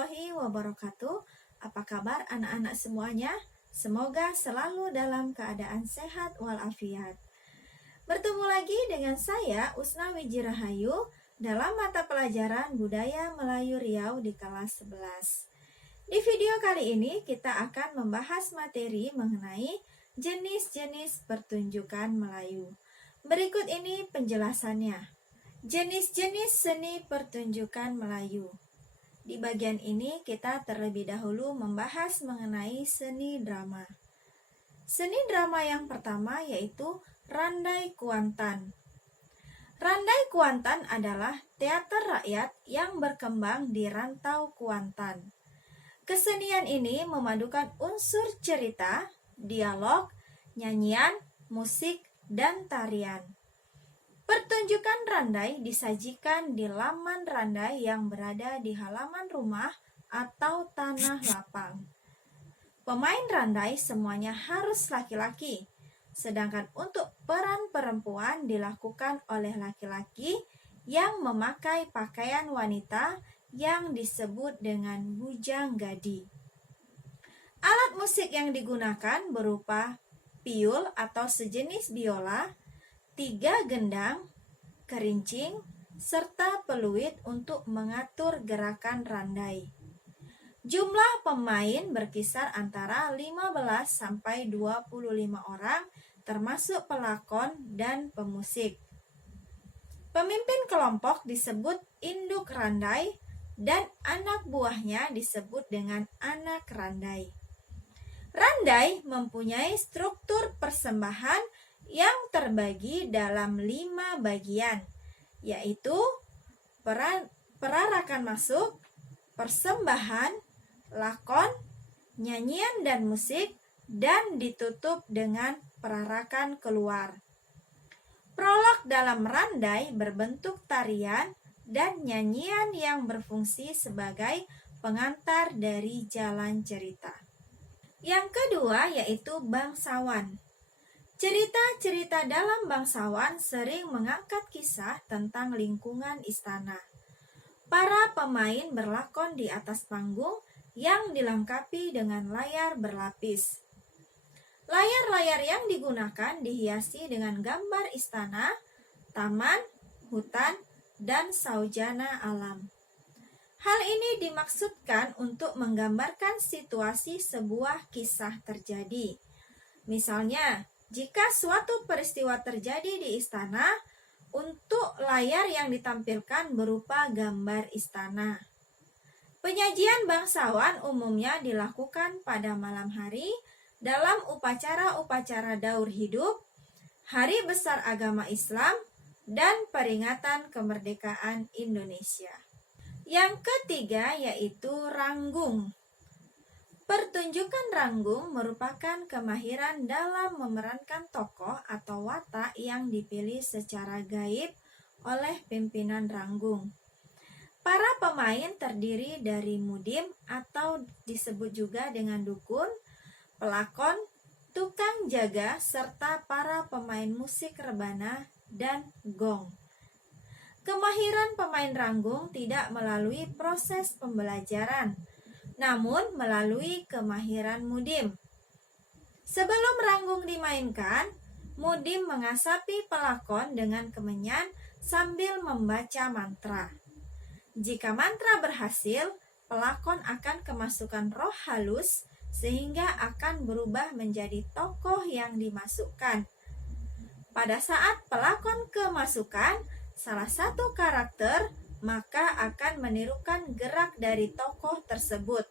warahmatullahi wabarakatuh. Apa kabar anak-anak semuanya? Semoga selalu dalam keadaan sehat walafiat. Bertemu lagi dengan saya Usna Wijirahayu dalam mata pelajaran Budaya Melayu Riau di kelas 11. Di video kali ini kita akan membahas materi mengenai jenis-jenis pertunjukan Melayu. Berikut ini penjelasannya. Jenis-jenis seni pertunjukan Melayu. Di bagian ini kita terlebih dahulu membahas mengenai seni drama. Seni drama yang pertama yaitu Randai Kuantan. Randai Kuantan adalah teater rakyat yang berkembang di rantau Kuantan. Kesenian ini memadukan unsur cerita, dialog, nyanyian, musik, dan tarian. Pertunjukan randai disajikan di laman randai yang berada di halaman rumah atau tanah lapang. Pemain randai semuanya harus laki-laki, sedangkan untuk peran perempuan dilakukan oleh laki-laki yang memakai pakaian wanita yang disebut dengan bujang gadi. Alat musik yang digunakan berupa piul atau sejenis biola, 3 gendang, kerincing, serta peluit untuk mengatur gerakan randai. Jumlah pemain berkisar antara 15 sampai 25 orang termasuk pelakon dan pemusik. Pemimpin kelompok disebut induk randai dan anak buahnya disebut dengan anak randai. Randai mempunyai struktur persembahan yang terbagi dalam 5 bagian, yaitu perarakan masuk, persembahan, lakon, nyanyian dan musik, dan ditutup dengan perarakan keluar. Prolog dalam randai berbentuk tarian dan nyanyian yang berfungsi sebagai pengantar dari jalan cerita. Yang kedua yaitu bangsawan. Cerita-cerita dalam bangsawan sering mengangkat kisah tentang lingkungan istana. Para pemain berlakon di atas panggung yang dilengkapi dengan layar berlapis. Layar-layar yang digunakan dihiasi dengan gambar istana, taman, hutan, dan saujana alam. Hal ini dimaksudkan untuk menggambarkan situasi sebuah kisah terjadi. Misalnya, jika suatu peristiwa terjadi di istana, untuk layar yang ditampilkan berupa gambar istana. Penyajian bangsawan umumnya dilakukan pada malam hari dalam upacara-upacara daur hidup, hari besar agama Islam, dan peringatan kemerdekaan Indonesia. Yang ketiga yaitu ranggung. Pertunjukan ranggung merupakan kemahiran dalam memerankan tokoh atau watak yang dipilih secara gaib oleh pimpinan ranggung. Para pemain terdiri dari mudim atau disebut juga dengan dukun, pelakon, tukang jaga, serta para pemain musik rebana dan gong. Kemahiran pemain ranggung tidak melalui proses pembelajaran, namun melalui kemahiran mudim. Sebelum ranggung dimainkan, mudim mengasapi pelakon dengan kemenyan sambil membaca mantra. Jika mantra berhasil, pelakon akan kemasukan roh halus sehingga akan berubah menjadi tokoh yang dimasukkan. Pada saat pelakon kemasukan salah satu karakter, maka akan menirukan gerak dari tokoh tersebut.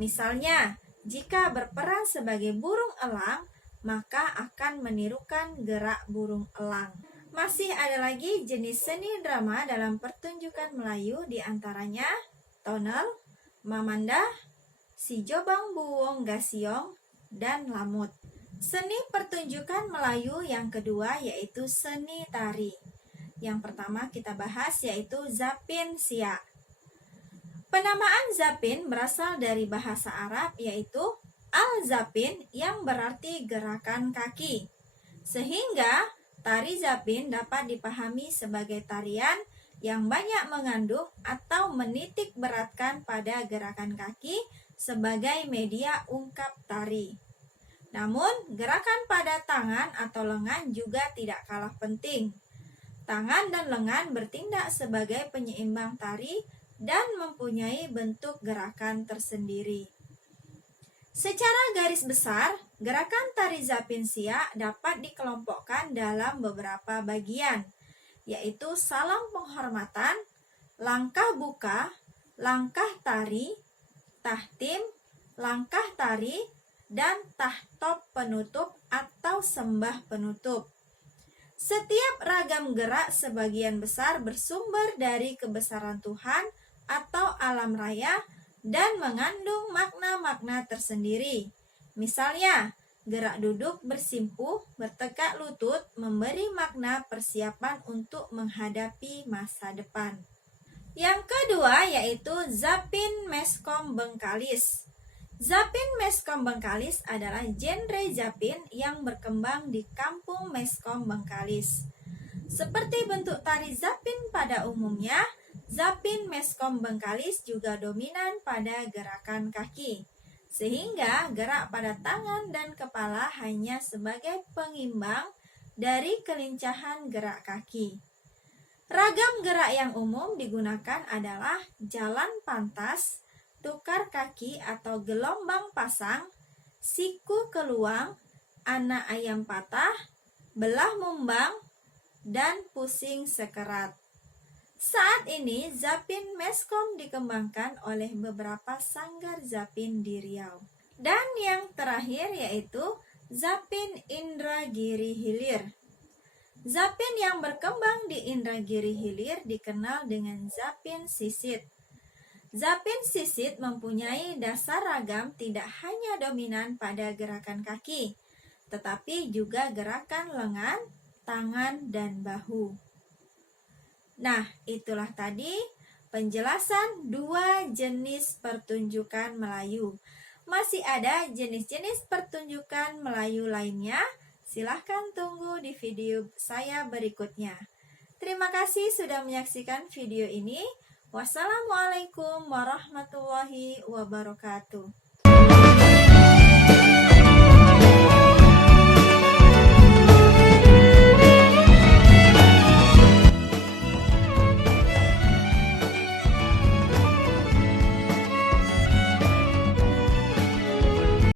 Misalnya, jika berperan sebagai burung elang, maka akan menirukan gerak burung elang. Masih ada lagi jenis seni drama dalam pertunjukan Melayu, diantaranya tonel, mamandah, si jobang buwong gasiong, dan lamut. Seni pertunjukan Melayu yang kedua yaitu seni tari. Yang pertama kita bahas yaitu Zapin Siak. Penamaan Zapin berasal dari bahasa Arab yaitu al-Zapin yang berarti gerakan kaki. Sehingga tari Zapin dapat dipahami sebagai tarian yang banyak mengandung atau menitik beratkan pada gerakan kaki sebagai media ungkap tari. Namun, gerakan pada tangan atau lengan juga tidak kalah penting. Tangan dan lengan bertindak sebagai penyeimbang tari dan mempunyai bentuk gerakan tersendiri. Secara garis besar, gerakan tari Zapinsia dapat dikelompokkan dalam beberapa bagian, yaitu salam penghormatan, langkah buka, langkah tari, tahtim, langkah tari, dan tahtop penutup atau sembah penutup. Setiap ragam gerak sebagian besar bersumber dari kebesaran Tuhan atau alam raya dan mengandung makna-makna tersendiri. Misalnya, gerak duduk bersimpuh, bertekak lutut memberi makna persiapan untuk menghadapi masa depan. Yang kedua yaitu Zapin Meskom Bengkalis. Zapin Meskom Bengkalis adalah genre zapin yang berkembang di kampung Meskom Bengkalis. Seperti bentuk tari zapin pada umumnya, Zapin Meskom Bengkalis juga dominan pada gerakan kaki, sehingga gerak pada tangan dan kepala hanya sebagai pengimbang dari kelincahan gerak kaki. Ragam gerak yang umum digunakan adalah jalan pantas, tukar kaki atau gelombang pasang, siku keluang, anak ayam patah, belah mumbang, dan pusing sekerat. Saat ini, Zapin Meskom dikembangkan oleh beberapa sanggar Zapin di Riau. Dan yang terakhir yaitu Zapin Indragiri Hilir. Zapin yang berkembang di Indragiri Hilir dikenal dengan Zapin Sisit. Zapin Sisit mempunyai dasar ragam tidak hanya dominan pada gerakan kaki, tetapi juga gerakan lengan, tangan, dan bahu. Nah, itulah tadi penjelasan 2 jenis pertunjukan Melayu. Masih ada jenis-jenis pertunjukan Melayu lainnya. Silahkan tunggu di video saya berikutnya. Terima kasih sudah menyaksikan video ini. Wassalamualaikum warahmatullahi wabarakatuh.